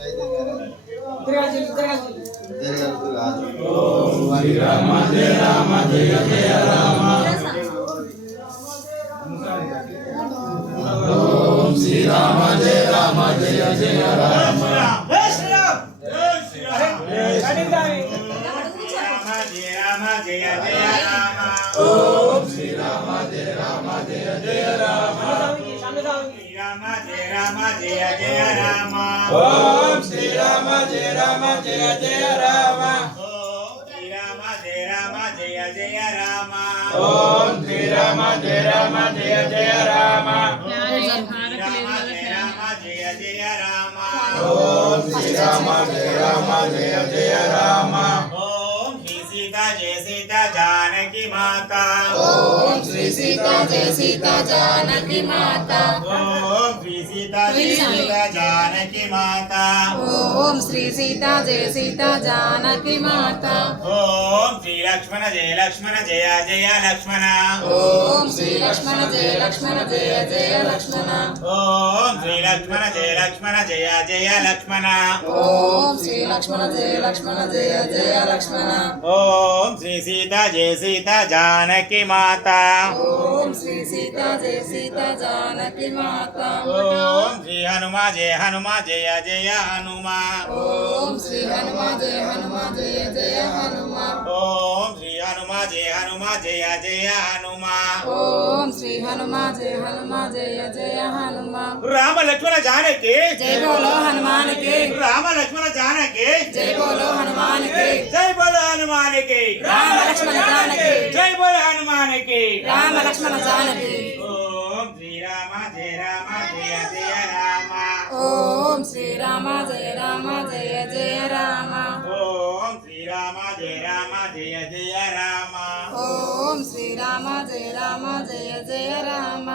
ఓం శ్రీ రామ జయ రామ జయ జయ రామ. ఓం శ్రీ రామ జయ రామ జయ జయ రామ. ఓం శ్రీ రామ జయ రామ జయ జయ రామ. రామ జయ రామ జయ జయ రామ. ఓం శ్రీ రామ జయ రామ జయ జయ రామ. ఓం శ్రీ రామ జయ రామ జయ జయ రామ. ఓం శ్రీ రామ జయ రామ జయ జయ రామ. ఓం శ్రీ సీతా జయ సీతా జానకి మాతా. ఓం శ్రీ సీతా జయ సీతా జానకి మాతా. ఓం శ్రీ సీతా జయ సీతా జానకి మాతా. ఓం శ్రీ సీతా జయ సీతా జానకి మాత. ఓం శ్రీ లక్ష్మణ జయ లక్ష్మణ జయ జయ లక్ష్మణ. ఓం శ్రీ లక్ష్మణ జయ లక్ష్మణ జయ జయ లక్ష్మణ. ఓం శ్రీ లక్ష్మణ జయ లక్ష్మణ జయ జయ లక్ష్మణ. ఓం శ్రీ లక్ష్మణ జయ లక్ష్మణ జయ జయ లక్ష్మణ. ఓం శ్రీ సీతా జయ సీతా జానకి మాతా. ఓం శ్రీ సీతా జయ సీతా జానకి మాత. ఓం శ్రీ హనుమా జయ హనుమా జయ జయ హనుమా. ఓం శ్రీ హనుమ జయ హనుమ జయ జయ హనుమ. ఓం శ్రీ హనుమా జయ హనుమా జయ జయ హనుమా. ఓం శ్రీ హనుమ జయ హనుమ జయ జయ హనుమ. రామ లక్ష్మణ జానకి జై బోలో హనుమానికి. రామ లక్ష్మణ జానకి జై బోలో హనుమానికి. జై బోలో హనుమానికి. రామ లక్ష్మణ జానకి. జై బోలో హనుమానికి. రామ లక్ష్మణ జానకి. ఓం శ్రీరామ జయ రామ జయ జయ రామ. ఓం శ్రీరామ జయ రామ జయ జయ రామ. ఓం శ్రీరామ జయ రామ జయ జయ రామ. ఓం శ్రీరామ జయ రామ జయ జయ రామ.